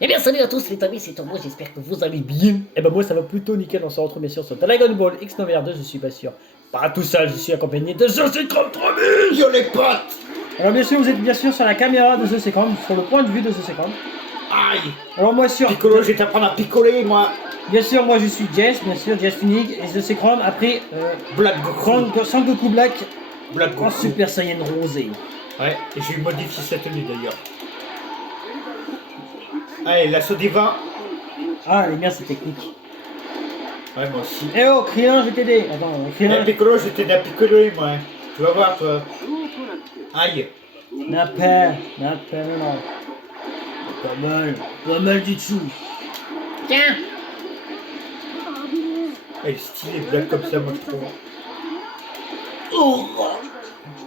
Eh bien salut à tous les amis, c'est Tomo, j'espère que vous allez bien. Et ben moi ça va plutôt nickel, on se retrouve bien sûr sur Dragon Ball X9R2, je suis pas sûr. Pas tout seul, je suis accompagné de The 33 000. Yo les potes. Alors bien sûr, vous êtes bien sûr sur la caméra de The Second, sur le point de vue de The Second. Aïe. Alors moi sûr... Piccolo, je vais t'apprendre à picoler moi. Bien sûr, moi je suis Jess, bien sûr, Jess Unique, et The Second, après... Black Goku. Sangoku Black Black en Goku. Super Saiyan Rosé. Ouais, et j'ai modifié sa tenue d'ailleurs. Allez, l'assaut divin. Ah, elle est bien cette technique. Ouais, moi aussi. Eh oh, Krillin, je vais t'aider. Attends, Krillin... Piccolo, je vais t'aider à picoler moi. Tu vas voir toi. Aïe. N'a pas, non. Pas mal du tout. Tiens. Elle est stylée, Black comme ça, moi je trouve.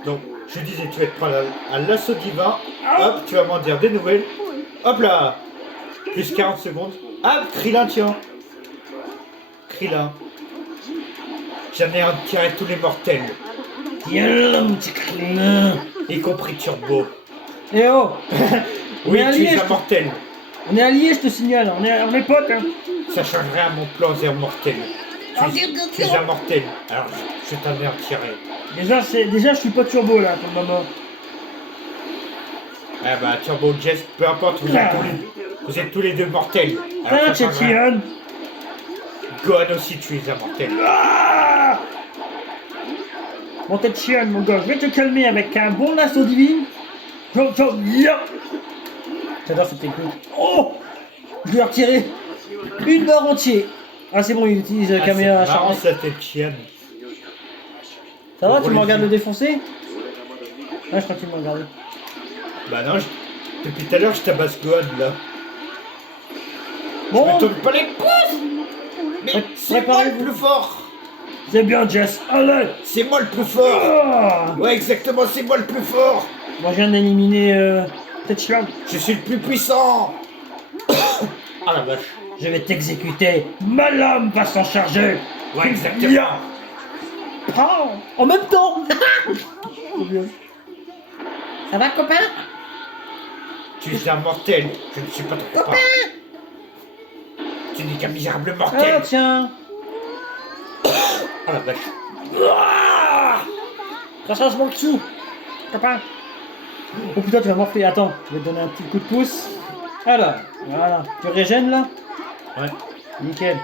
Donc, je disais, tu vas te prendre à l'assaut divin. Hop, tu vas m'en dire des nouvelles. Hop là. Plus 40 secondes. Ah, Krillin, tiens. Krillin. J'en ai tiré tous les mortels. Tiens là, mon petit Krillin. Y compris Turbo. Eh oh. Oui, tu es je un mortel. On est alliés, je te signale. On est potes, hein. Ça changerait à mon plan zéro mortel. Tu es un mortel. Alors, je t'en ai retiré. Déjà, je suis pas turbo, là, pour le moment. Ah bah, Turbo Jess, peu importe, vous êtes tous les deux mortels. Alors, Ah, ça changerait. Tchétchian. Gohan aussi, tu es un mortel. Ah. Mon tête chienne, mon gars. Je vais te calmer avec un bon lasso divin. J'adore cette technique. Oh. Je lui ai retiré une barre entière. Ah, c'est bon, il utilise la caméra c'est marrant, acharnée. ça tête chienne. Ça va, tu Pour me les regardes yeux. le défoncer? Ah, je crois que tu me regardes. Bah non, depuis tout à l'heure, je tabasse Gohan, là. Bon, Je me tourne pas les pouces. Mais c'est moi le préparez-vous. plus fort. C'est bien, Jess. Allez. C'est moi le plus fort. Ah. Ouais, exactement, c'est moi le plus fort. Moi, je viens d'éliminer Tetsuan. Je suis le plus puissant. Ah la vache. Je vais t'exécuter. Ma lame va s'en charger. Ouais, exactement. Ah, en même temps. Ça va, copain? Tu es un mortel. Je ne suis pas ton copain. Tu n'es qu'un misérable Ah, mortel. tiens. Ah la vache. Ça change mon cul. Copain. Oh putain, tu vas m'enfler. Attends, je vais te donner un petit coup de pouce. Alors, voilà. Tu régènes là? Ouais. Nickel.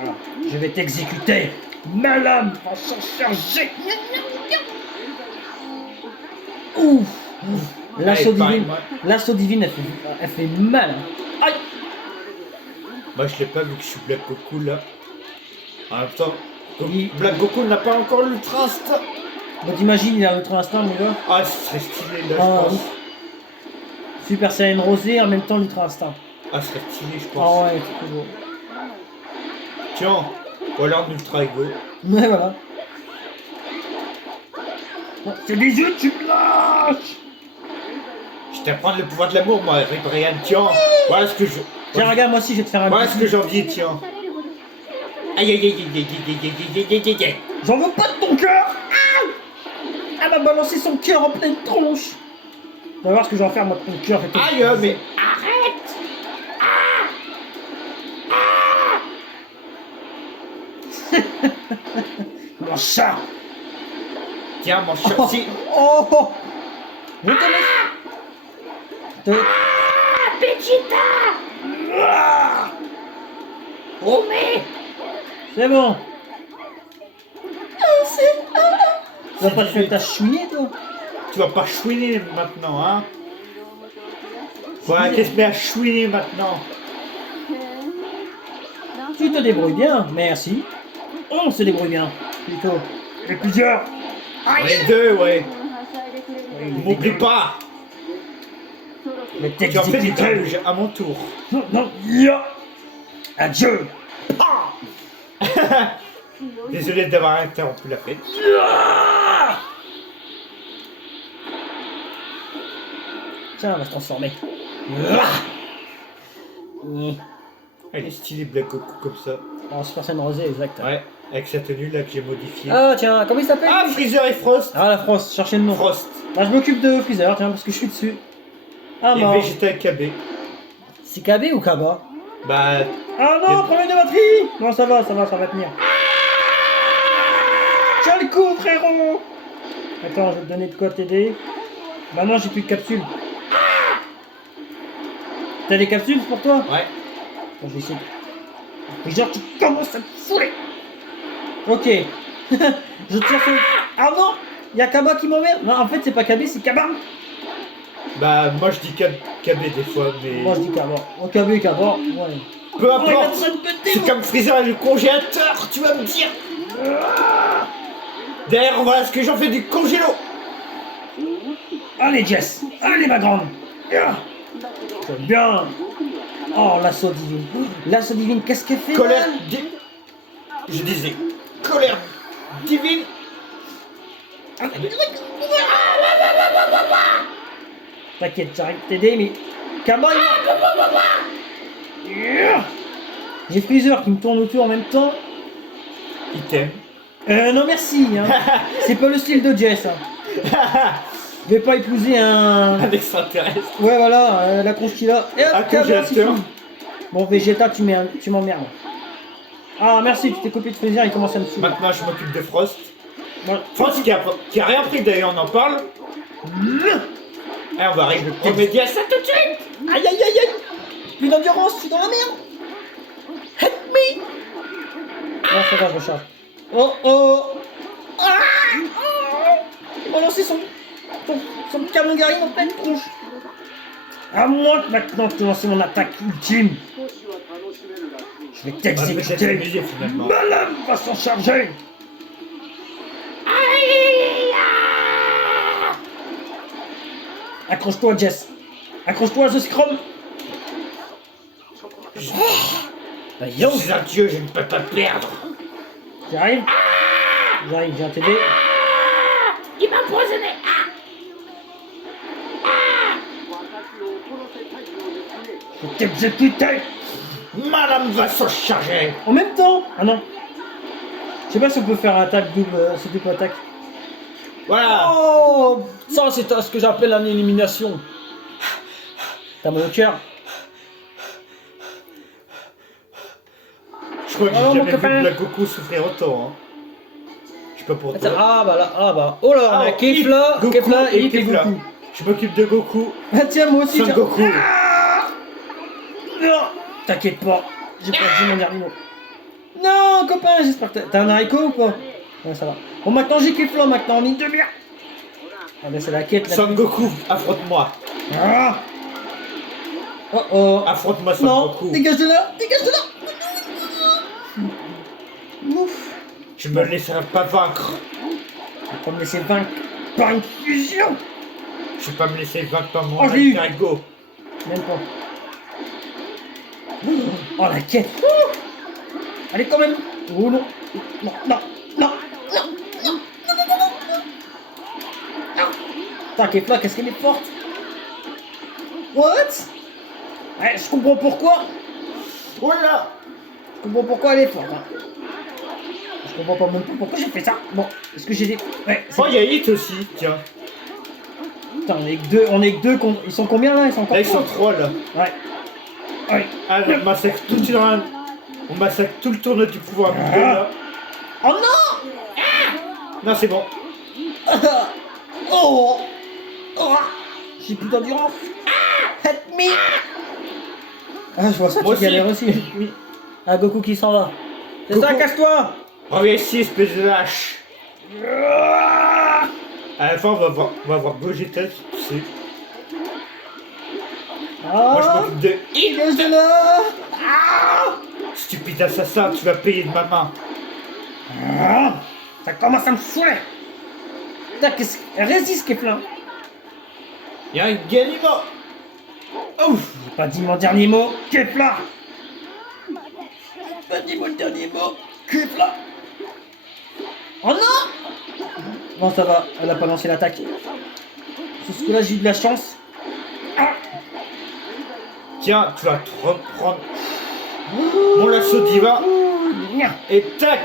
Alors, je vais t'exécuter. Ma lame va s'en charger. Ouf. L'assaut Ouais, pareil, divine. moi. L'assaut divine, elle fait mal. Hein. Aïe. Moi je l'ai pas vu que je suis Black Goku là. En même temps, Il- Black Goku n'a pas encore l'ultra instinct. Bon, t'imagines, il a l'ultra instinct, mon gars. Ah, ce serait stylé là, Ah, je pense. oui. Super Saiyan Rosé, en même temps l'ultra instinct. Ah, ce serait stylé, je Ah pense. ouais, c'est toujours. Tiens, ou alors l'ultra ego. Ouais, voilà. Bon, c'est des yeux, tu me lâches. Je t'apprends le pouvoir de l'amour, moi, Brian. Tiens, voilà ce que je. Tiens, regarde, moi aussi, je vais te faire un Voilà ce que petit... j'ai envie, tiens. Aïe aïe aïe aïe aïe aïe aïe aïe aïe aïe aïe. J'en veux pas de ton cœur. Ah. Elle m'a balancé son cœur en pleine tronche. Tu vas voir ce que je vais en faire, moi, de ton cœur. Aïe, mais arrête. Mon chat. Tiens, mon chat, Oh, si. oh, oh. Je te laisse. Te- Ah. Oh, mais. C'est bon. Tu vas pas te faire ta chouiner, toi? Tu vas pas chouiner maintenant, hein. Voilà, qu'est-ce que met à chouiner maintenant? Tu te débrouilles bien, merci. On se débrouille bien, plutôt. Et plusieurs. Les deux, ouais. Oui, M'oublie pas. mais Tu en fais des t'exécuter. trucs à mon tour. Non, non, ya. Adieu. Désolé d'avoir interrompu la fête. Tiens, on va se transformer. Elle est stylée Black Goku comme ça. En Super Saiyan Rosé, exact. Ouais, avec sa tenue là que j'ai modifiée. Ah, tiens, comment il s'appelle? Ah, Freezer et Frost. Ah, la France, cherchez le nom. Frost. Ah, je m'occupe de Freezer, tiens, parce que je suis dessus. Ah, Et mort. Vegeta et KB. C'est KB ou Kaba? Bah, Ah non, problème de batterie. Non, ça va tenir. Tiens le coup, frérot. Attends, je vais te donner de quoi t'aider. Bah non, j'ai plus de capsules. T'as des capsules pour toi? ouais. Bon, je vais essayer. Mais genre, tu commences à me saouler. Ok. Je tire sur... Ah non, il y a Kaba qui m'emmerde. Non, en fait, c'est pas KB, c'est Kaba. Bah, moi je dis KB des fois, mais. Moi, je dis Kaba. Oh, KB, ouais. Peu Oh, il a importe! besoin de péter, C'est comme Freezer et le congélateur, tu vas me dire! D'ailleurs, voilà ce que j'en fais du congélo! Allez, Jess. Allez, ma grande. Bien. J'aime bien. Oh, l'assaut divine. L'assaut divine, qu'est-ce qu'elle fait? Colère. man Je disais, colère divine! T'inquiète, j'arrive de t'aider, mais... Kaba, j'ai Freezer qui me tourne autour en même temps. Il t'aime. Non merci, hein. C'est pas le style de Jess. Hein. Je vais pas épouser un... Un extraterrestre. Ouais voilà, la conchilla. Et hop, Un Kaba, c'est congélateur. fini. Bon Vegeta, tu m'emmerdes. Ah merci, tu t'es copié de Freezer, il commence à me saouler. Maintenant, je m'occupe de Frost. Bon. Frost qui a rien pris d'ailleurs, on en parle. Et on va remédier à ça tout de suite! Aïe aïe aïe aïe. Plus d'endurance, je suis dans la merde. Help me. Non c'est vrai, je recharge. Oh oh. Ah il m'a lancé son canon garine en pleine tronche. À moi maintenant de te lancer mon attaque ultime. Je vais On va peut-être t'exécuter. s'amuser finalement. Ma lame va s'en charger. Accroche-toi, Jess. Accroche-toi, The Scrum. Je suis un dieu, je ne peux pas perdre. J'arrive. J'arrive, je viens t'aider. Il m'a empoisonné. Je vais t'exécuter. Madame va s'en charger. En même temps. Ah non. Je sais pas si on peut faire attaque double, c'est double attaque. Voilà. Oh, ça c'est ce que j'appelle une élimination. T'as mal au cœur. Je crois que Oh, j'ai mon jamais vu copain. Black Goku souffrir autant. Hein. Je sais pas pour toi. Ah bah là, ah bah. Oh là, on a Ah, Kefla, Goku Kefla et et Kefla. Goku. Je m'occupe de Goku. Ah tiens, moi aussi. Son tiens. Goku. Non, t'inquiète pas, j'ai perdu mon dernier mot. Non, copain, j'espère que t'as un haricot ou pas? Ouais, ça va. Bon, maintenant j'ai Kefla, maintenant en une demi-heure. Ah bah c'est la quête là. Son Goku, affronte-moi. Ah. Oh oh. Affronte-moi Son Non, Goku. dégage de là, dégage de là. Ouf. Je me laisserai pas vaincre. Je vais pas me laisser vaincre par une fusion. Je vais pas me laisser vaincre par mon Oh, j'ai eu. alter ego. Même pas. Oh la quête. Ouh. Allez quand même. Oh non. Non, non, non, non, non, non, non, non, non. Putain, Kefla, qu'est-ce qu'elle est forte. What? Ouais, je comprends pourquoi. Voilà. Je comprends pourquoi elle est forte. Hein. Je comprends pas même pas pourquoi j'ai fait ça. Bon, est-ce que j'ai des... Ouais, c'est... Oh, il y a Hit aussi, tiens. Putain, on est que deux contre... Ils sont combien là? Ils sont encore Là, ils sont trois. 3 là. Ouais. Ouais. Ah, on massacre tout le tournoi. On massacre tout le tournoi du pouvoir mutuel là. Oh non. Non, c'est bon. Oh, oh. J'ai plus d'endurance. Help me. Ah, je vois ça, Moi tu galères aussi. aussi. Oui. Ah, Goku qui s'en va. C'est ça, Goku. casse-toi. Reviens ici, espèce de lâche. À la fin, on va voir Gogeta, tu sais. Moi, je Ah, m'occupe de Hit. dégage de là. Ah. Stupide assassin, tu vas payer de ma main. Ah, ça commence à me saouler. Putain, qu'est-ce... Résiste, Kefla. Il y a un Ganimo. Ouf, j'ai pas dit mon dernier mot, Kefla. J'ai pas dit mon dernier mot, Kefla. Oh non. Bon, ça va, elle a pas lancé l'attaque. Sur ce que là, j'ai eu de la chance. Ah. Tiens, tu vas te reprendre mon lasso divin. Et tac.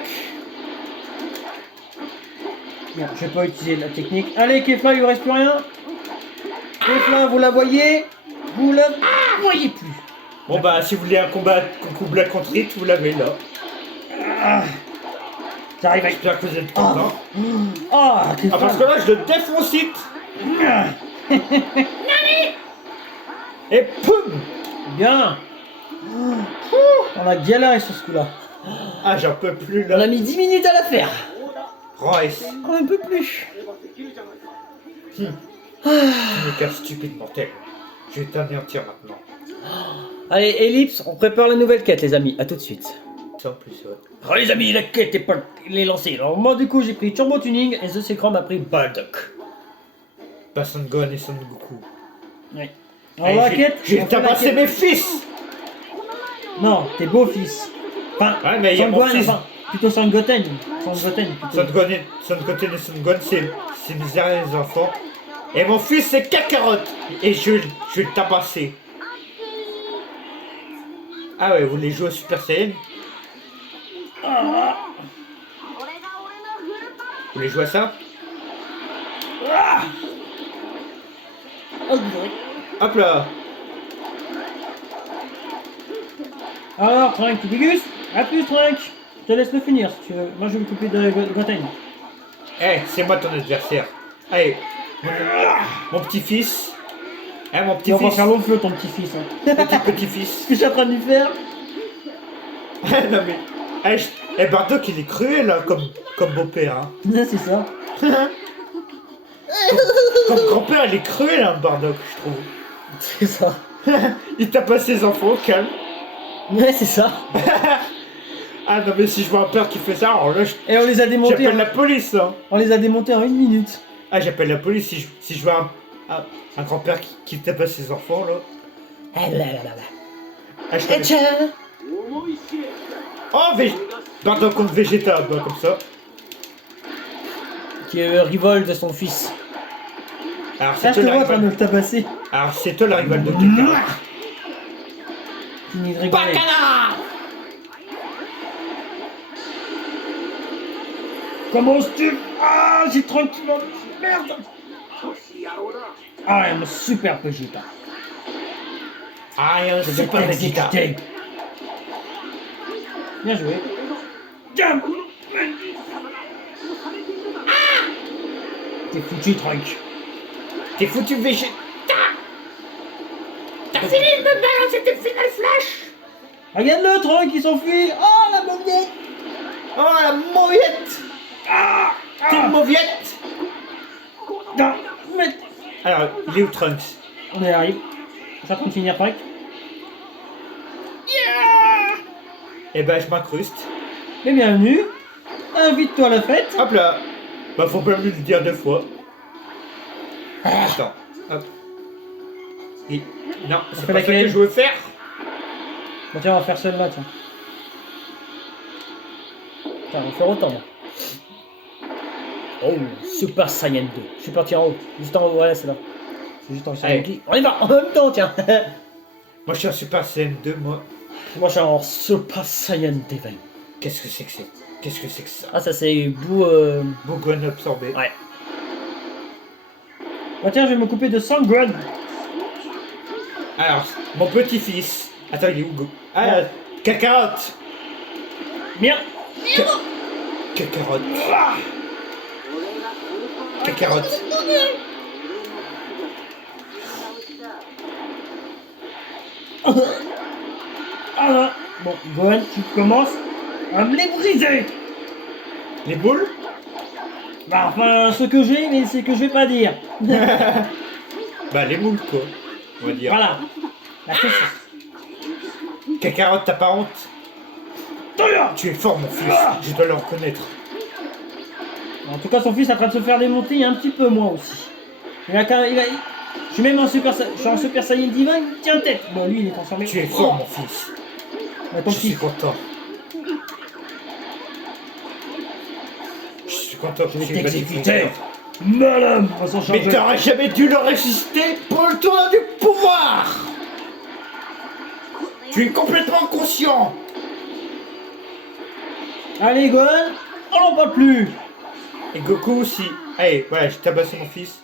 Non, je vais pas utiliser la technique. Allez, Kefla, il vous reste plus rien. Kefla, vous la voyez? Vous la voyez plus. Bon bah, si vous voulez un combat Black contre Hit, vous l'avez là. Ah. J'arrive avec... J'espère que vous êtes contents. Ah, Ah, parce que là, je le défonce Hit. Et poum. Bien. On a galéré sur ce coup-là. Ah, j'en peux plus On a là. mis 10 minutes à la faire. Royce, On en peut plus. tu me casses stupide mortel. Je vais t'anéantir maintenant. Allez, Ellipse, on prépare la nouvelle quête, les amis. À tout de suite. Ça en plus, ouais. Oh, les amis, la quête est pas... Il est lancée. Alors, moi, du coup, j'ai pris Turbo Tuning et The Secret m'a pris Bardock. Pas Son Gohan et Son Goku. Oui. Alors, la quête... Je vais on fait la tabasser quête- mes fils. Non, t'es beau-fils. Enfin, Ouais, mais il y a Son mon Gohan, fils. enfin, plutôt Son Goten. Son Goten, Son plutôt. Gohan et Son Gohan, c'est misère les enfants. Et mon fils, c'est Kakarot. Et je vais le tabasser. Ah ouais, vous voulez jouer au Super Saiyan? Vous voulez jouer à ça? Oh, désolé. Hop là. Alors, Trunk, tu dégus? A plus, Trunk. Je te laisse le finir, si tu veux. Moi, je vais me couper de Goten. Eh, c'est moi ton adversaire. Allez, mon petit-fils. Eh, mon Tu vas petit-fils. faire long feu, ton petit-fils. Hein. Petit-fils. Ce que je suis en train de lui faire. Non mais. Bardock, il est cruel hein, comme beau-père. Hein. C'est ça. Comme grand-père, il est cruel, hein, Bardock, je trouve. C'est ça. Il tape pas ses enfants, au calme. Ouais, c'est ça. Ah non mais si je vois un père qui fait ça, alors là, Et on les a démontés. j'appelle la police. Hein. On les a démontés en 1 minute. Ah, j'appelle la police si je vois un grand-père qui tape pas ses enfants, là. Ah là là là là. Ah, je connais. Oh, Bardock contre Vegeta, bah, comme ça. Qui rivole de son fils. Alors Là, c'est je te toi, vois la en train de rivale. le tabasser. Alors c'est toi la rivale de Kakarot. Fini de rigoler. Bacala. Commences-tu? Ah, j'ai tranquille. Merde. Ah, un super Vegeta. Ah, et un Je vais super Vegeta. t'exécuter. Bien joué. Tiens. T'es foutu, Trunk. T'es foutu Vegeta. T'as fini de me balancer tes finales flash. Regarde-le, Trunk, il s'enfuit. Oh, la mauviette. Oh la mauviette. Ah, T'es une mauviette. non, mais... Alors, il est où Trunks? On y arrive. Je suis en train de finir, Trunk. Eh ben, je m'incruste. Et bienvenue. Invite-toi à la fête. Hop là. Bah, faut pas me le dire 2 fois. Attends. Hop. Et... Non, c'est fait pas ça que laquelle? je veux faire. Bon, tiens, on va faire celle-là, tiens. Tiens, on va faire autant, moi. Oh, Super Saiyan 2. Je suis parti en haut. Juste en haut, voilà, c'est là. C'est juste en haut. Allez. On y va, en même temps, tiens. Moi, je suis un Super Saiyan 2, moi. Moi, je suis en Super Saiyan Devil. Qu'est-ce que c'est que c'est? Qu'est-ce que c'est que ça? Ah, ça, c'est bout... Bogon absorbé. Ouais. Bah, tiens, je vais me couper de Sangren. Alors, mon petit-fils. Attends, il est où, Go? Ah, Kakarot. Bien. Kakarot. Kakarot. Ah là. Bon, Gohan, tu commences à me les briser. Les boules? Bah, enfin, ce que j'ai, mais c'est que je vais pas dire. Bah, les moules, quoi. On va dire. Voilà. La saucisse. Kakarot, t'as pas honte? Tu es fort, mon fils. Je dois le reconnaître. En tout cas, son fils est en train de se faire démonter un petit peu, moi aussi. Il a quand même, je suis même en Super Saiyan divin, il tient tête. Bon, lui, il est transformé. Tu es fort, mon fils. Mais ton Je suis fils, content. Je suis content que je vais tu aies battu ton t'exécuter. père. Madame, on va s'en Mais charger. t'aurais jamais dû le résister pour le tournoi du pouvoir. Tu es complètement conscient. Allez, Gohan, on n'en parle plus. Et Goku aussi. Allez, voilà, j'ai tabassé mon fils.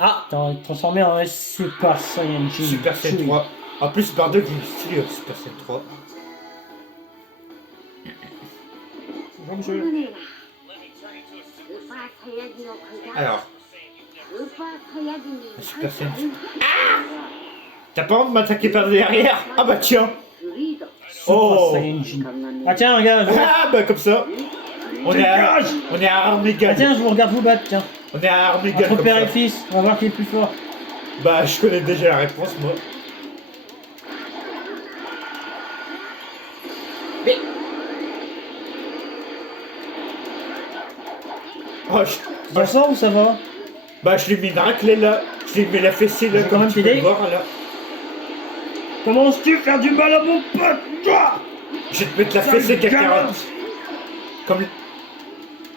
Ah, t'as transformé en Super Saiyan Jin. Super Saiyan 3. En plus, Bardock, il est stylé au Super Saiyan 3. Bonjour, monsieur. Alors, le Super Saiyan. Ah, t'as pas honte de m'attaquer par derrière? Ah bah tiens. Oh. Super Saiyajin. Ah tiens, regarde. Ah bah comme ça. On est à Ah Armageddon. tiens, je vous regarde vous battre, tiens. On est à Armageddon Entre comme père ça. et fils, on va voir qui est le plus fort. Bah je connais déjà la réponse moi. Mais... Oh, Ça sort ou ça va? bah je lui mets une raclée là. Je lui mets la fessée là Je vais quand comme même tu peux t'aider. le voir là. Commences-tu à faire du mal à mon pote, toi? Je vais te mettre la Sale fessée gamin. cacarotte. Comme...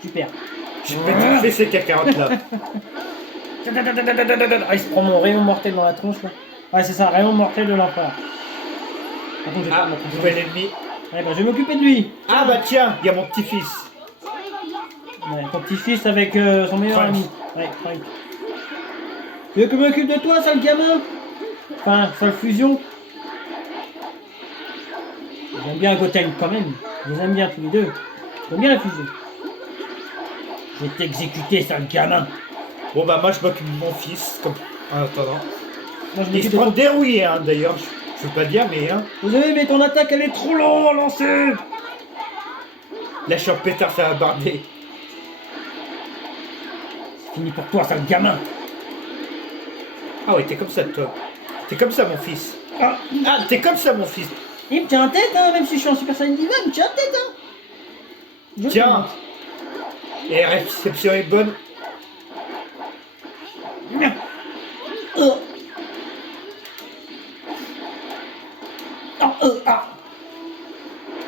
Super. Je vais te mettre la fessée cacarotte là. Ah, il se prend mon rayon mortel dans la tronche là. Ouais, c'est ça, rayon mortel de l'empereur. Par contre, j'ai pas Ah, de ma tronche. nouvel ennemi. Ouais, bah, je vais m'occuper de lui. Ah bah tiens, il y a mon petit-fils. Ouais, ton petit-fils avec son meilleur Frank. ami. Ouais, Frank. Tu veux que je m'occupe de toi, sale gamin? Enfin, sale fusion. J'aime bien Goten quand même. Je les aime bien tous les deux. J'aime bien la fusion. Je vais t'exécuter, sale gamin. Bon bah moi je m'occupe de mon fils comme... en attendant. Moi, je Il m'occupe se de prend ton... dérouillé hein d'ailleurs, je veux pas dire mais hein. Désolé, mais ton attaque elle est trop longue à lancer. Là je suis en pétard, ça va barder. C'est fini pour toi, sale gamin. Ah ouais t'es comme ça toi. T'es comme ça mon fils. Ah, Ah t'es comme ça mon fils. il me tient en tête, hein, même si je suis en Super Saiyan Diva, il me tient en tête, hein. Je Tiens. Et la réception est bonne. Euh. Ah.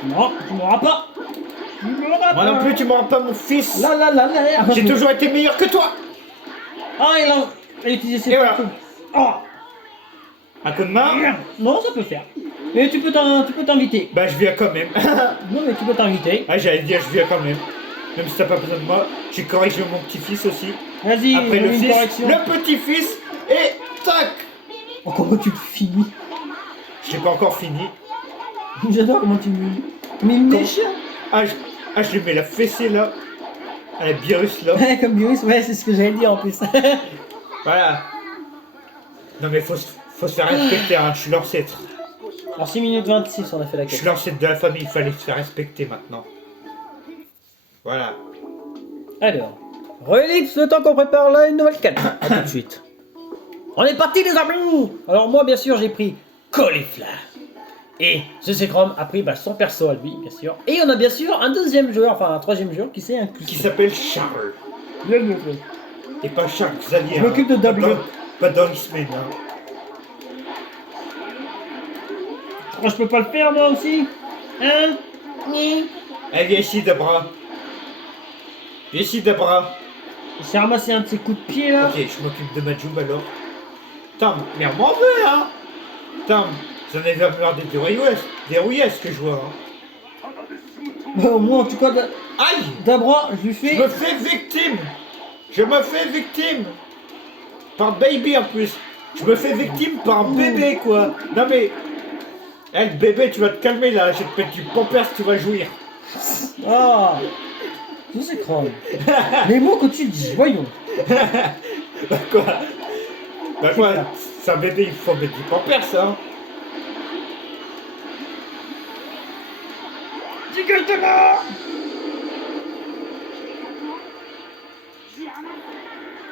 Non, tu m'auras pas. Tu m'auras Moi non plus tu m'auras pas mon fils. Là. J'ai toujours été meilleur que toi. Ah, il a utilisé ses Et voilà. coups. Oh. Un coup de main. Non, ça peut faire. Mais tu peux t'inviter. Bah je viens quand même. Non, mais tu peux t'inviter. Ah j'allais dire je viens quand même. Même si t'as pas besoin de moi, j'ai corrigé mon petit-fils aussi. Vas-y, Après le une fils, correction. le petit-fils et tac. Oh, comment tu le finis? J'ai pas encore fini. J'adore comment tu me... Mais il me méchant. Je lui mets la fessée là. À la virus là. Comme virus, ouais, c'est ce que j'allais dire en plus. Voilà. Non mais faut se faire respecter, hein. Je suis l'ancêtre. En 6 minutes 26, on a fait la Je suis quête. l'ancêtre de la famille, il fallait se faire respecter maintenant. Voilà. Alors, relipse le temps qu'on prépare là une nouvelle quête. A tout de suite. On est parti les amis. Alors moi bien sûr j'ai pris Caulifla. Et ce Chrome a pris son perso à lui bien sûr. Et on a bien sûr un deuxième joueur, enfin un troisième joueur qui s'est inclus. Qui s'appelle Charles. Le. Et pas Charles Xavier. Je m'occupe de W. Pas dans X-Men. Hein. Je crois que je peux pas le faire moi aussi. Hein? Allez viens ici Dabra. Viens ici Dabra. Il s'est ramassé un de ses coups de pied là. Ok, je m'occupe de Majoub alors. Tom, mais on m'en veut hein. Tom, j'en ai marre des rouillesses que je vois. Hein. Bah, au moins en tout cas, Aïe. Dabra, je lui fais... Je me fais victime. Je me fais victime. Par baby en plus. Je me fais victime par bébé quoi. Non mais... Eh le bébé tu vas te calmer là. Je vais te mettre du pampers, tu vas jouir. Ah, tout c'est Chrome. Mais moi quand tu le dis, voyons. Bah quoi? Bah quoi? C'est un bébé, il faut mettre du pampers hein. Dégage-toi.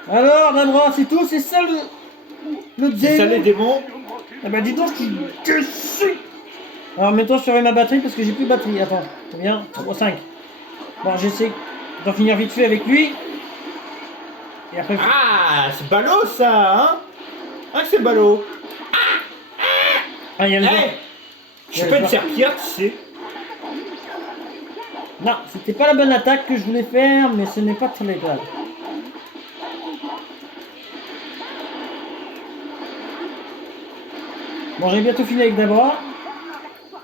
Alors Dabra, c'est tout, c'est ça le C'est ça les démon. démons? Ah bah dis donc, je suis déçu. Alors maintenant je surveille ma batterie parce que j'ai plus de batterie. Attends, combien? 3, 5. Bon, j'essaie d'en finir vite fait avec lui. Et après... Ah, c'est ballot ça hein? Ah que c'est ballot. Ah, il y a le Eh, temps. je suis pas une serpillère tu sais. Non, c'était pas la bonne attaque que je voulais faire, mais ce n'est pas très grave. Bon, j'ai bientôt fini avec Dabra.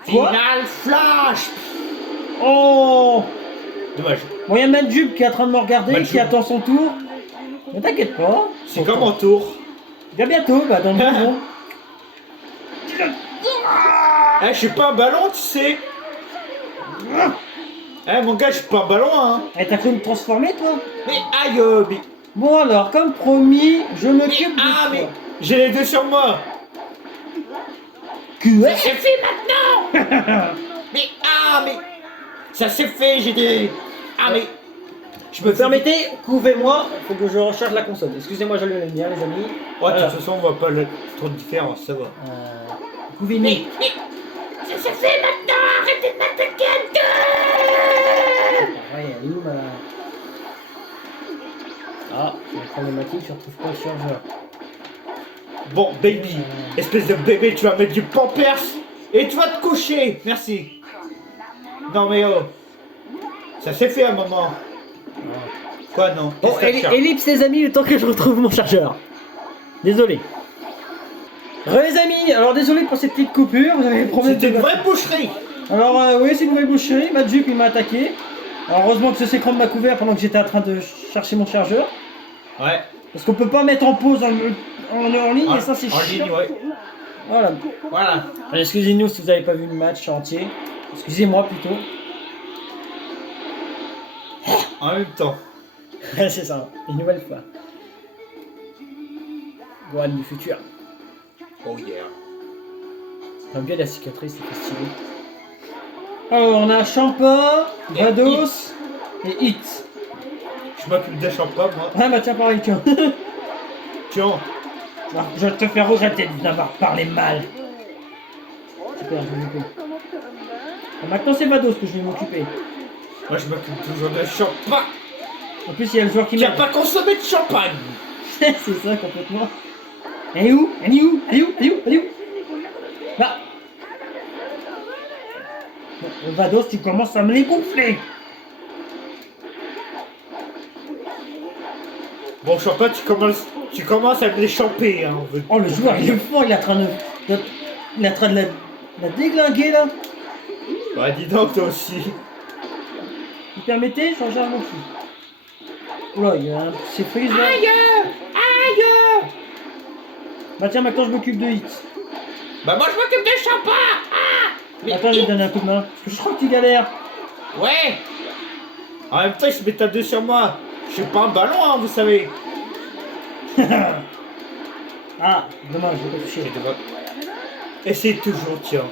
Quoi? Final Flash. Oh! Dommage. Bon, il y a Madjub qui est en train de me regarder, Madjub. qui attend son tour. Ne t'inquiète pas. C'est comme mon tour. Il va bientôt, bah, dans le maison. Eh, je suis pas un ballon, tu sais. Eh, mon gars, je suis pas un ballon, hein. Eh, t'as cru me transformer, toi? Mais aïe, mais... Bon, alors, comme promis, je m'occupe de Ah, toi. mais... J'ai les deux sur moi. Que C'est fait maintenant. Mais, mais... Ça c'est fait, j'ai des... Ah, mais... Je me permettez, couvez-moi, faut que je recharge la console. Excusez-moi, je l'aime bien, les amis. Ouais, de Voilà. toute façon, on voit pas trop de différence, ça va. Couvez-nous. Ça c'est fait maintenant. Arrêtez de m'attaquer à deux. Ouais, elle est où, ma... Ah, c'est la problématique, je retrouve pas le chargeur. Bon, baby, espèce de bébé, tu vas mettre du pampers et tu vas te coucher. Merci. Non mais oh, ça s'est fait à un moment. Quoi non? Bon, Qu'est-ce que t'as, ellipse les amis, le temps que je retrouve mon chargeur. Désolé. Les amis, alors désolé pour cette petite coupure, vous avez des problèmes C'était de une batterie. vraie boucherie. Alors oui, c'est une vraie boucherie, Majup il m'a attaqué. Alors heureusement que ce s'écran m'a couvert pendant que j'étais en train de chercher mon chargeur. Ouais. Parce qu'on peut pas mettre en pause en ligne et ça c'est En chiant. ligne, ouais. Voilà. Voilà. Alors, excusez-nous si vous n'avez pas vu le match entier. Excusez-moi plutôt. En même temps. C'est ça, une nouvelle fois. Gohan du futur. Oh yeah. J'aime bien la cicatrice, c'est stylé. Alors on a Champa, Et Vados et Hit. Je m'occupe des champagnes, moi. Ah bah tiens pareil tiens. Tiens. Alors, je vais te faire regretter d'avoir parlé mal. Super, je m'occupe. Maintenant c'est Vados que je vais m'occuper. Moi je m'occupe toujours de champagne. En plus il y a le joueur qui Qui a m'aide. pas consommé de champagne. C'est ça complètement. Elle est où? Elle est où? Elle est où? Elle est où? Elle est où? Là. Bon, Vados, tu commences à me les gonfler. Bon champagne, tu commences à me les champer, hein. On veut... Oh le joueur il est fort, il est en train de il est en train de la déglinguer là. Bah dis donc toi aussi. Vous permettez? Je regarde mon fou. Oula, il y a un petit freeze là. Aïe. Aïe. Bah tiens, maintenant je m'occupe de Hit. Bah moi je m'occupe des champagne. Mais Attends, je vais te donner un coup de main. Parce que je crois que tu galères. ouais. En même temps, il se met ta deux sur moi. Je suis pas un ballon, hein, vous savez. Ah, dommage, je vais pas toucher. Essaye toujours, tiens.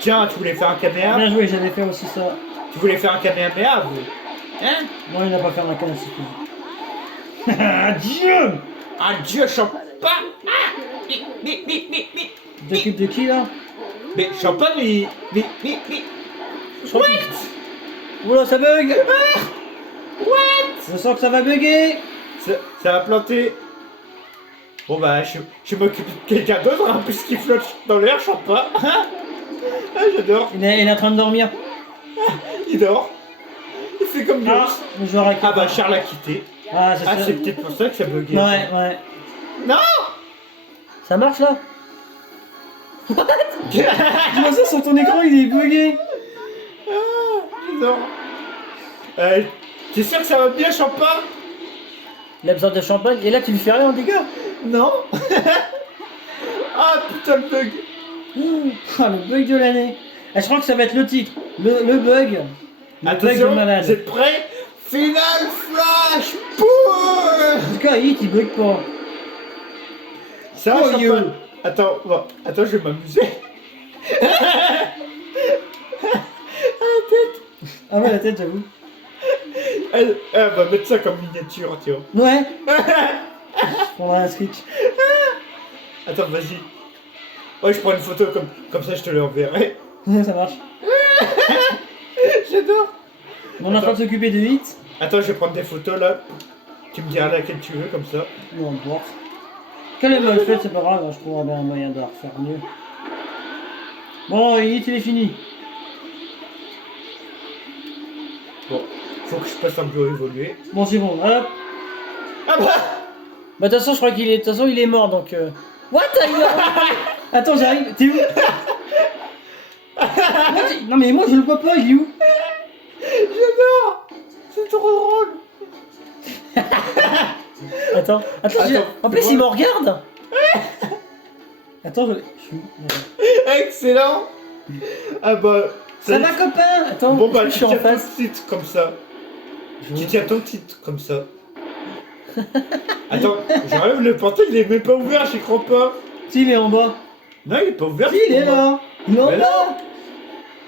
Tiens, tu voulais faire un caméra? Bien joué, j'avais fait aussi ça. Tu voulais faire un caméra, vous? Hein? Non, il n'a pas fait un canne c'est tout. Adieu! Adieu, champagne. Mais. Tu t'occupes de qui là? Mais champagne, mais. Je crois que- Oula, ça bug! Je sens que ça va bugger! Ça va planter. Bon bah, je m'occupe de quelqu'un d'autre, hein, puisqu'il flotte dans l'air, champagne. Ah, j'adore. Il est en train de dormir. Il dort. Il fait comme Ah, Dios. le joueur a Ah bah, Charles a quitté. Ah, Ah, c'est peut-être pour ça que ça buguait. Ouais, ouais. Non. Ça marche là? Je vois ça sur ton écran, il est bugué. Non. T'es sûr que ça va bien, champagne? Il a besoin de champagne et là tu lui fais rien en dégâts. Non. Ah putain, le bug. Ah, le bug de l'année. Ah, je crois que ça va être le titre. Le bug. Le Attention, bug de vous malade. êtes prêts? Final Flash pour... En tout cas, Hit il bug pas. Ça, Oh, champagne. yo. Attends, bon, attends, je vais m'amuser. Ah ouais, la tête, j'avoue. Elle va mettre ça comme miniature, tu vois. Ouais. Je prendrai un switch. Attends, vas-y. Ouais, je prends une photo comme ça, je te l'enverrai. Ça marche. J'adore. On est en train de s'occuper de Hit. Attends, je vais prendre des photos là. Tu me diras laquelle tu veux, comme ça. Non, importe. Quelle est mal faite, c'est pas grave, je trouverai bien un moyen de la refaire mieux. Bon, Hit il est fini. Bon, faut que je passe un peu évoluer. Bon, c'est bon, hop. Ah bah. Bah, de toute façon, je crois qu'il est. De toute façon, il est mort donc. What? Attends, j'arrive. T'es où? Non, mais moi je le vois pas, il est où? J'adore. C'est trop drôle. Attends, Attends, en plus, fais il me voir. regarde. Attends, je suis. Excellent. Ah bah... Ça va, copain? Attends, Bon bah je tu suis en tiens ton face. titre comme ça. Je- Tu tiens ton titre comme ça. Attends, j'enlève le portail, il est même pas ouvert, j'y crois pas. Si, il est en bas. Non, il est pas ouvert. Si, il est pour moi. là. Il est en Mais bas.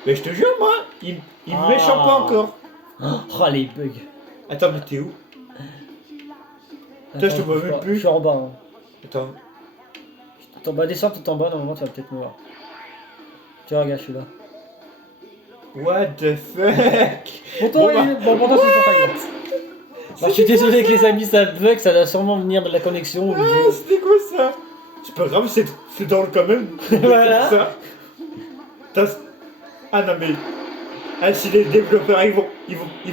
Mais je te jure, moi, il Ah. me méchante pas encore. Oh, les bugs. Attends, mais t'es où? Toi, je te vois même plus. Je suis en bas. Hein. Attends. Attends, bah descends tout en bas, normalement tu vas peut-être me voir. Tu vois, regarde, je suis là. What the fuck? Pourtant, Bon, bah, pourtant c'est le portail. Alors, je suis désolé avec les amis, ça bug, ça doit sûrement venir de la connexion. ou du Ah, jeu. c'était quoi ça? C'est pas grave, c'est drôle quand même. Voilà. Ça. Ah non mais... Ah, si les développeurs ils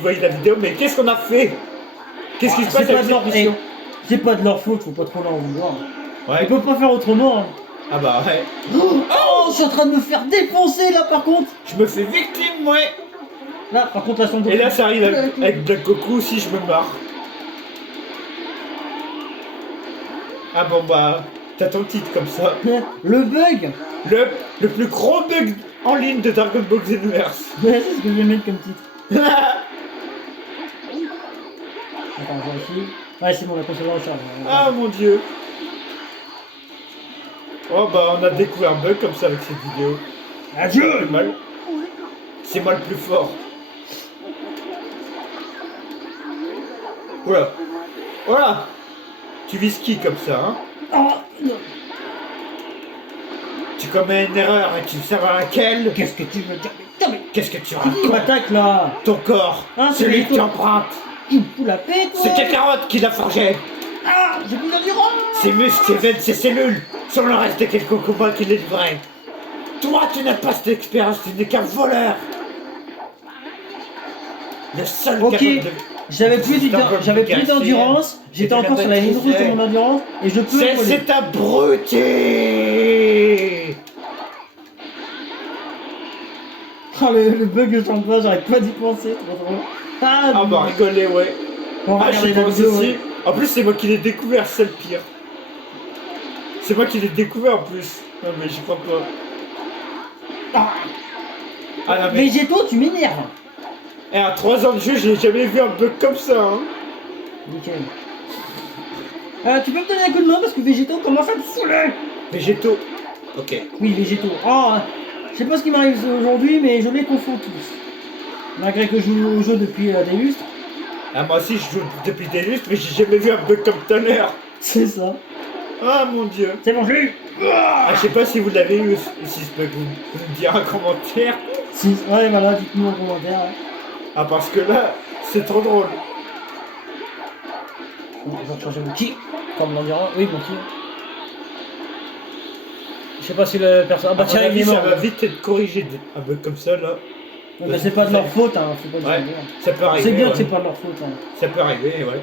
voient la vidéo, mais qu'est-ce qu'on a fait? Qu'est-ce qui se passe C'est pas avec de leur cette mission? c'est pas de leur faute, faut pas trop leur vouloir. Ouais. Ils peuvent pas faire autrement. Hein. Ah bah ouais. Oh, je suis en train de me faire défoncer là par contre. Je me fais victime, ouais. Là, par contre, là, son Et là, ça arrive avec Black Goku aussi, je me marre. Ah bon bah, t'as ton titre comme ça. Le bug. Le plus gros bug en ligne de Dragon Ball Xenoverse. Ouais, c'est ce que je vais mettre comme titre. Attends, je vérifie. Ouais, c'est bon, la console est en charge. Ah mon dieu. Oh bah, on a découvert un bug comme ça avec cette vidéo. Adieu. C'est mal. C'est moi le plus fort. Voilà. Voilà. Tu vises qui comme ça, hein? Oh, non. Tu commets une erreur et tu sais pas laquelle? Qu'est-ce que tu veux dire? Non, mais Qu'est-ce que tu qui racontes? m'attaque là? Ton corps, Hein, c'est celui les que tu tours. empruntes. Tu me fous la paix, toi? C'est Kakarot qui l'a forgé. Ah, j'ai plus d'endurance. Ses muscles, ses veines, ses cellules sont le reste de quelques combats qui les livraient. Toi, tu n'as pas cette expérience, tu n'es qu'un voleur. Le seul Ok, capable de... j'avais plus d'endurance, j'étais encore sur la ligne rouge de mon endurance et je peux voler. C'est abruti. Oh, le bug de champ j'arrête pas d'y penser, trop drôle. Ah bah rigoler, ouais. On va Ah, regarder je la pense vidéo. aussi. Ouais. En plus, c'est moi qui l'ai découvert, c'est le pire. C'est moi qui l'ai découvert en plus. Non mais j'y crois pas. Ah non mais... Végétaux, tu m'énerves. Et à 3 ans de jeu, j'ai jamais vu un bug comme ça, hein. Nickel. Tu peux me donner un coup de main parce que végétaux commence à me saouler. Végétaux. Ok. Oui, végétaux. Oh, je sais pas ce qui m'arrive aujourd'hui, mais je les confonds tous. Malgré que je joue au jeu depuis des lustres. Ah, moi aussi, je joue depuis des lustres, mais j'ai jamais vu un bug comme tout à l'heure. C'est ça. Ah mon dieu. C'est bon, je l'ai eu. Ah, je sais pas si vous l'avez eu aussi ce bug, vous me direz en commentaire. Si, ouais, voilà, dites-nous en commentaire. Ouais. Ah, parce que là, c'est trop drôle. Bon, je vais changer mon ki. Comme l'endurance. Oui, mon ki. Je sais pas si le personnage. Ah bah À tiens, mon il est avis, ça mort. va vite être corrigé, un bug comme ça, là. Ouais, mais c'est pas de leur faute, hein. Faut pas Ouais, dire. ça peut arriver. C'est bien ouais. que c'est pas de leur faute. Hein. Ça peut arriver, ouais.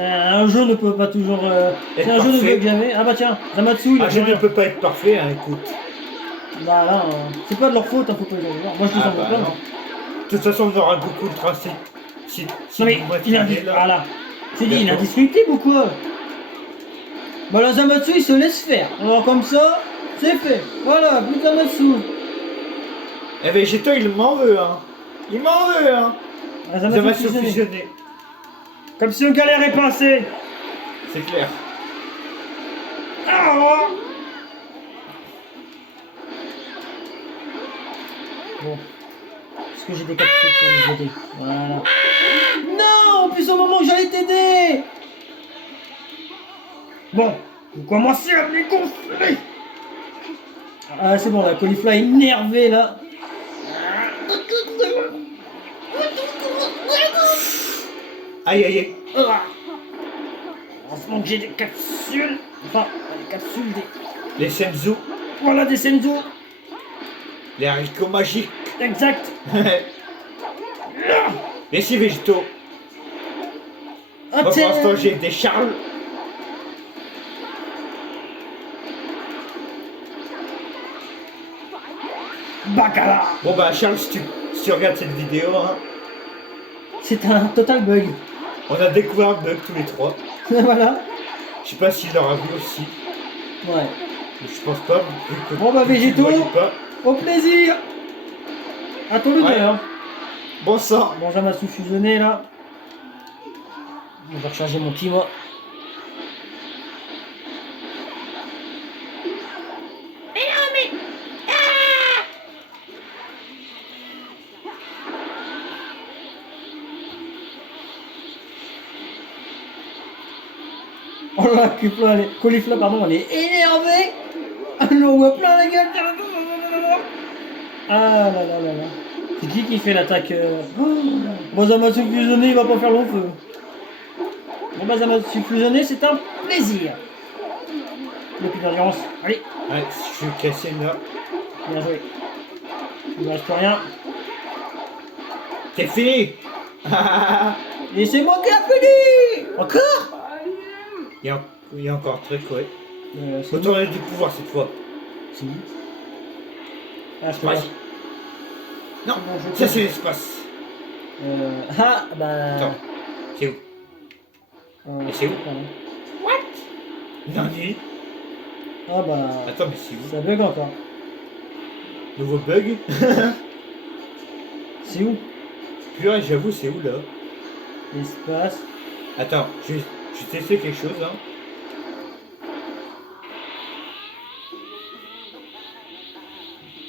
Un jeu ne peut pas toujours. Être C'est un jeu ne parfait. bug jamais. Ah bah tiens, Zamatsu, il Ah, a je fait ne rien. peux pas être parfait, hein, écoute. Bah là, c'est pas de leur faute, hein, faut pas les en vouloir. Moi je les Ah, en veux bah, plein. non. De toute façon, on aura beaucoup de tracés. Si Non mais moi, il est là. Voilà. C'est dit, il est D'accord. indestructible ou quoi? Bah la Zamatsu il se laisse faire. Alors comme ça, c'est fait. Voilà, plus de Zamatsu. Eh, Végéto, il m'en veut, hein. Il m'en veut, hein. La Ça va Zamatsu se fusionnée. fusionner. Comme si on galérait pas assez. C'est clair. Ah bon. Est-ce que j'ai des capsules pour nous aider? Voilà. Non, en plus au moment où j'allais t'aider. Bon, vous commencez à me gonfler. Ah c'est bon, la caulifla est énervée là. Aïe, aïe, aïe. Ah. Heureusement que j'ai des capsules. Enfin, des capsules des... Les Senzu, Voilà des Senzu. les haricots magiques. Exact. Merci, Végéto. Ah, Moi, pour tiens. l'instant, j'ai des Charles. Bacala. Bon, bah, Charles, si tu regardes cette vidéo, hein, C'est un total bug. on a découvert un bug tous les trois. Voilà. Je sais pas s'il l'aura vu aussi. Ouais. Je pense pas, vu que Bon, bah, tu ne végétaux. voyais pas. Au plaisir. À ton honneur. Bon sang. Bon, Zamasu fusionné là. On va recharger mon petit moi. Oh là, Caulifla, pardon, elle est énervée. Elle en voit plein la gueule. Ah là là là là. C'est qui fait l'attaque Bon, Zamasu fusionné, il va pas faire long feu. Bon, bah, Zamasu fusionné, c'est un plaisir. Il n'y a plus d'endurance. Allez, Ouais, je suis cassé là. bien joué. Il ne reste plus rien. T'es fini. Et c'est moi qui ai fini. Encore Il y a encore un truc, ouais. c'est Retourner du pouvoir cette fois. Si. Ah, je te vois. Vas-y. Non, Bon, je ça te- c'est l'espace. Ah, bah... Attends, c'est où? Et c'est où? pardon. Nani? Ah bah... Attends, mais c'est où? Ça bug encore. Nouveau bug? C'est où? Purée, j'avoue, c'est où là? L'espace. Attends, je vais tester quelque chose, hein.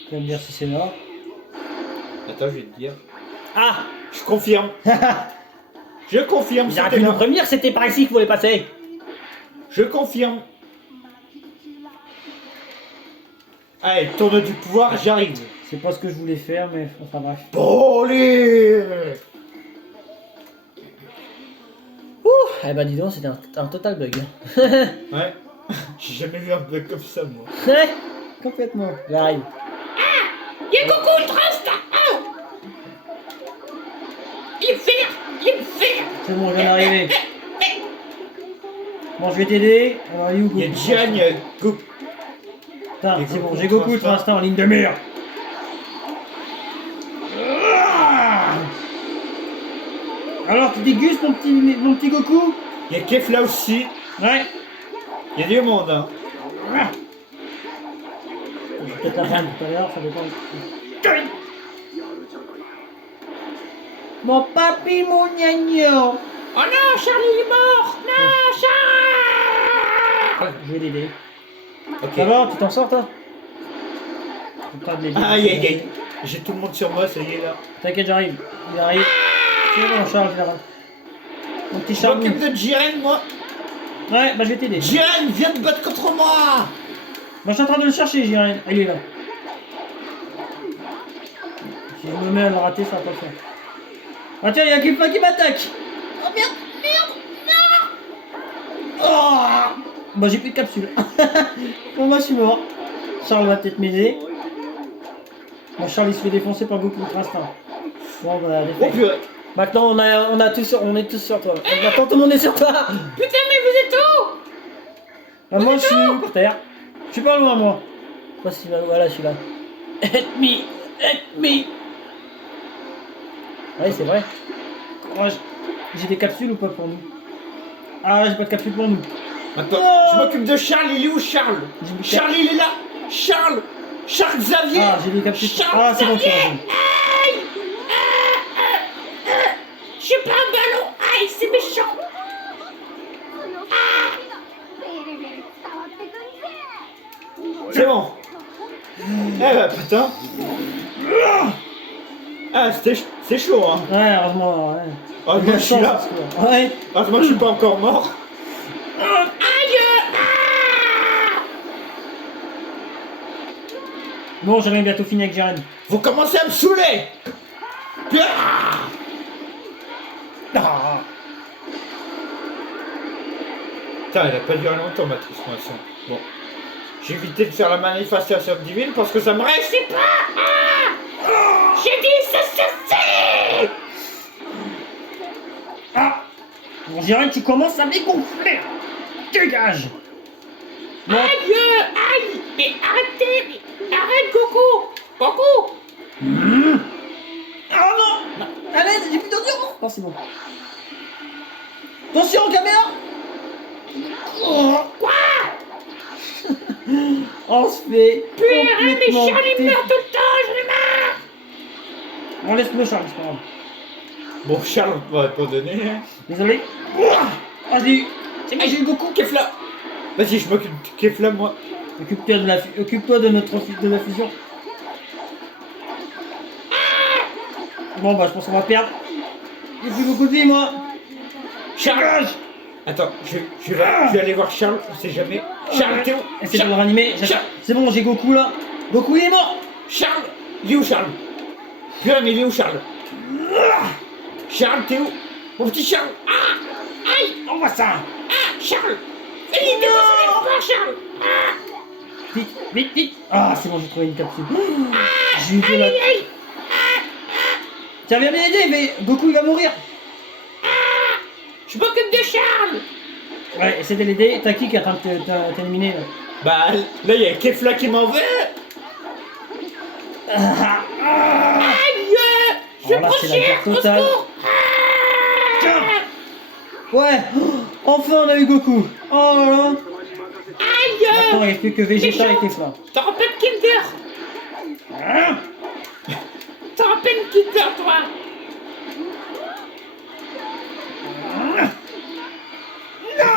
Tu vas me dire si c'est là. Attends, je vais te dire. Ah. Je confirme. Je confirme, J'aurais c'était pu nous là. prévenir, c'était par ici qu'il voulait passer. Je confirme. Allez, tourne du pouvoir, j'arrive. C'est pas ce que je voulais faire, mais enfin bref. Bon, allez. Ouh. Eh bah dis donc, c'était un total bug. Ouais. J'ai jamais vu un bug comme ça, moi. Ouais, complètement. J'arrive. Il y a Goku Ultra Star 1. Il est vert. Il est vert. C'est bon, je viens d'arriver. Bon, je vais t'aider. Alors, il est où, Il y a Goku? Jian, il y a Goku. Putain, Et c'est Goku bon, j'ai Goku Ultra Ultra Instinct en ligne de mire. Alors, tu dégustes mon petit Goku? Il y a Kefla aussi. Ouais. Il y a du monde, hein. Je vais peut-être la prendre tout à l'heure, ça dépend. Mon papi, mon gnagnon. Oh non, Charlie il est mort. Non, Charlie. Je vais l'aider. Ok. Ça va, tu t'en sors, toi? Faut pas de l'aider. Aïe, aïe, aïe. J'ai tout le monde sur moi, ça y est, là. T'inquiète, j'arrive. Il arrive. C'est bon, Charles, je l'arrête. Mon petit Je Charles. m'occupe de Jiren, moi. Ouais, bah je vais t'aider. Jiren, viens te battre contre moi. Moi, je suis en train de le chercher, Jiren. Ah, il est là. Si je me mets à le rater, ça va pas le faire. Ah tiens, il y a quelqu'un qui m'attaque. Oh merde, merde. Oh. Bah j'ai plus de capsule. Bon, moi je suis mort. Charles va peut-être m'aider. Bon, Charles il se fait défoncer par Goku Ultra Instinct. Bon bah Oh défait. purée. Maintenant on est tous sur toi. Maintenant tout le monde est sur toi. Putain, mais vous êtes où? Ah, moi je suis par terre. Je suis pas loin moi. Je sais pas si voilà je suis là. Help me, help me. Ouais c'est vrai. Courage. J'ai des capsules ou pas pour nous? Ah j'ai pas de capsule pour nous. Attends, je m'occupe de Charles, il est où Charles? J'ai mis Charles, il est là. Charles. Charles Xavier. Ah j'ai des capsules. Charles Ah c'est bon c'est Xavier. bon. Je suis pas un ballon. Aïe, c'est méchant. C'est bon. Eh bah putain. Ah, c'est chaud, hein. Ouais heureusement ouais. Ah, moi je suis là. Ouais. Heureusement que je suis pas encore mort. Bon j'avais bientôt fini avec Jiren. Vous commencez à me saouler. Ah. Putain, elle a pas duré longtemps ma transformation. Bon. J'ai évité de faire la manifestation divine parce que ça me reste. C'est pas. J'ai dit ça suffit. Ah. Bon Jiren tu commences à dégonfler. Dégage. Bon. Aïe, aïe. Mais arrêtez. Mais arrête, Goku. Goku. Ah non. Allez j'ai plus d'endurance. Oh c'est bon. Attention caméra. Oh. Quoi? On se fait Putain, mais complètement Charlie dé- meurt tout le temps, j'en ai marre. On laisse-le Charles, c'est pas grave. Bon, Charles va pas donner. Hein. Désolé. Vas-y. C'est moi, j'ai eu Goku. Kefla. Vas-y, je m'occupe de Kefla, moi. Occupe-toi de de la fusion. Bon bah je pense qu'on va perdre. J'ai plus beaucoup de vie moi. Charles. Attends, je vais aller voir Charles, on sait jamais. Charles, t'es où? Essaye de le ranimer. C'est bon, j'ai Goku là. Goku il est mort. Charles. Il est où, Charles? Putain, mais il est où, Charles? Charles, t'es où? Mon petit Charles. Ah. Aïe. On voit ça. Ah, Charles. Vite, défonce les pouvoirs, Charles. Ah. Vite, vite, vite. Ah c'est bon, j'ai trouvé une capsule. Ah. J'ai eu de la... Aïe, aïe. Tiens, viens m'aider, mais Goku il va mourir. Je m'occupe de Charles. Ouais, essaie de l'aider. T'as qui est en train de t'éliminer là? Bah, là, il y a Kefla qui m'en veut. Aïe. Je Alors là, c'est la prochaine, guerre au totale. secours. Tiens. Ouais. Enfin on a eu Goku. Oh là là. Maintenant il Aïe. reste plus que Vegeta et Kefla. T'en rappelles Kinder? Hein? T'en rappelles Kinder, toi?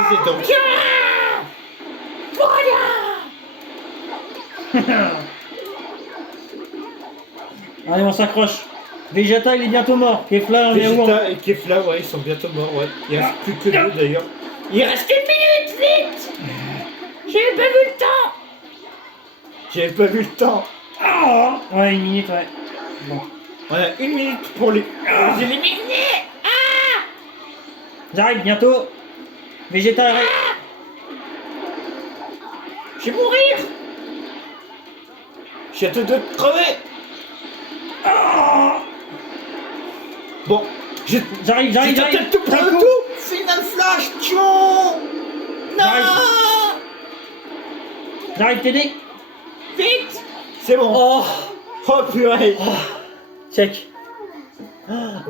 C'est donc. Tiens. Voilà. Allez, on s'accroche. Vegeta, il est bientôt mort. Kefla, on est où? Vegeta et Kefla, ouais, ils sont bientôt morts, ouais. Il reste plus que deux, d'ailleurs. Il reste une minute, vite. J'avais pas vu le temps. J'avais pas vu le temps. Ah ouais, une minute, ouais. Bon. On a une minute pour les éliminer. Ah. J'arrive bientôt. Vegeta, arrête. Je vais mourir. Je suis à deux doigts de crever. Bon, J'arrive. j'ai peut-être tout pour le tout. Final Flash, tchon. Non. J'arrive t'aider. Vite. C'est bon. Oh. Oh purée. Check. Ah,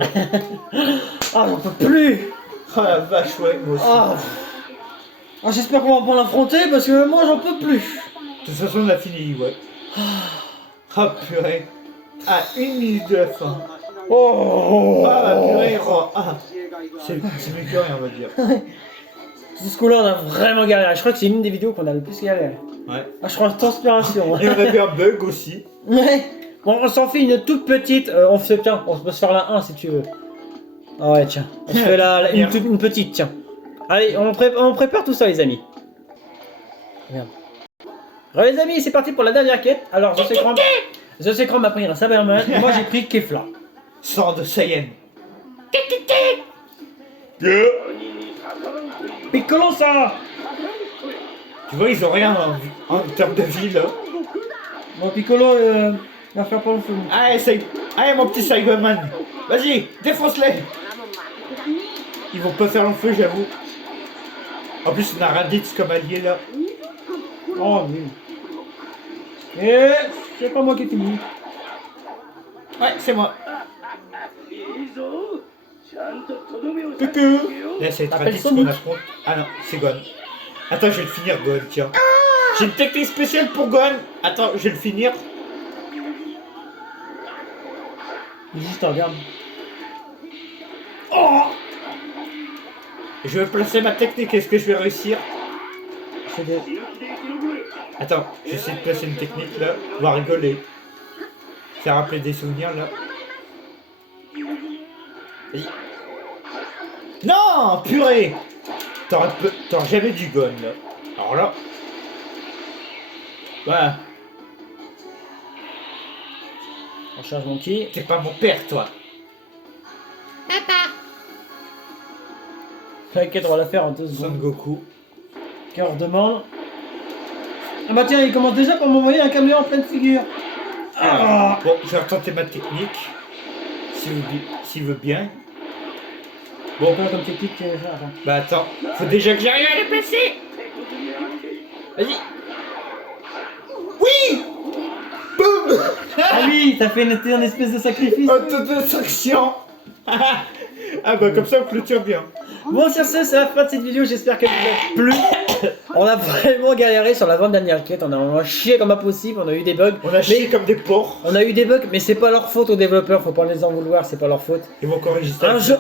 j'en peux plus. Oh la vache, ouais, moi aussi. Ah, j'espère qu'on va pas l'affronter parce que moi j'en peux plus. De toute façon, on a fini, ouais. Oh purée. À une minute de la fin. Oh. Ah purée, oh, ah. C'est mieux que rien, on va dire. Ce coup-là, on a vraiment galéré. Je crois que c'est une des vidéos qu'on a le plus galéré. Ouais. Ah, je crois en transpiration. Et on avait un bug aussi. Ouais. Bon, on s'en fait une toute petite. On peut se faire la 1 si tu veux. Ah ouais, tiens. On se fait une petite, tiens. Allez, on prépare tout ça, les amis. Regarde. Alors, les amis, c'est parti pour la dernière quête. Alors, The Secret m'a pris un Cyberman. Et moi, j'ai pris Kefla. Sort de Saiyan. Piccolo, ça. Tu vois, ils ont rien en termes de vie, là. Bon, Piccolo, il va faire pas le fou. Allez, mon petit Cyberman. Vas-y, défonce-les. Ils vont pas faire l'enfeu, j'avoue. En plus, on a Raditz comme allié, là. Oh, oui. Et c'est pas moi qui ai fini. Ouais, c'est moi. Coucou. Là, c'est Raditz qu'on affronte. Ah non, c'est Gon. Attends, je vais le finir, Gon, tiens. J'ai une technique spéciale pour Gon. Attends, je vais le finir. Juste regarde. Oh. Je vais placer ma technique, est-ce que je vais réussir? C'est des... Attends, j'essaie de placer une technique là, on va rigoler. Faire rappeler des souvenirs là. Vas-y. Non, purée. T'aurais jamais du gon là. Alors là. Voilà. On change mon ki. T'es pas mon père toi. T'inquiète, on va la faire en 2 Son secondes. Goku. Cœur demande. Ah bah tiens, il commence déjà par m'envoyer un camion en pleine figure. Ah. Bon, je vais retenter ma technique. S'il veut bien. Bon, quoi comme technique tu veux faire? Attends. Bah attends, faut déjà que j'arrive J'arrive à le placer. Vas-y. Oui. Boum. Ah oui, t'as fait une espèce de sacrifice. Autodestruction. Ah bah comme ça on clôture bien. Bon, sur ce, c'est la fin de cette vidéo. J'espère qu'elle vous a plu. On a vraiment galéré sur la vente dernière quête, on a chié comme pas possible, on a eu des bugs. On a chié comme des porcs. On a eu des bugs, mais c'est pas leur faute aux développeurs, faut pas les en vouloir, c'est pas leur faute. Ils vont corriger ça. Un jeu-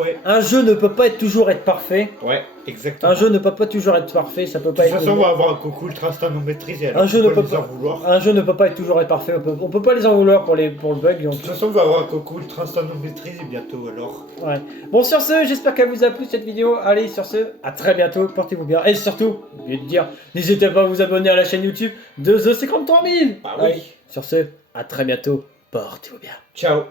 ouais. Un jeu ne peut pas toujours être parfait. Ouais, exactement. Un jeu ne peut pas toujours être parfait, ça peut De pas toute être. façon, on va avoir un coucou ultra instant non maîtrisé. Alors Un jeu faut ne peut les en pas. vouloir. Un jeu ne peut pas être toujours être parfait, on peut pas les en vouloir pour le bug. Donc... De toute façon, on va avoir un coucou ultra instant non maîtrisé bientôt alors. Ouais. Bon, sur ce, j'espère qu'elle vous a plu cette vidéo. Allez, sur ce, à très bientôt, portez-vous bien. Et surtout, oubliez de dire, n'hésitez pas à vous abonner à la chaîne YouTube de The 53 000. Ah oui. Allez, sur ce, à très bientôt, portez-vous bien. Ciao.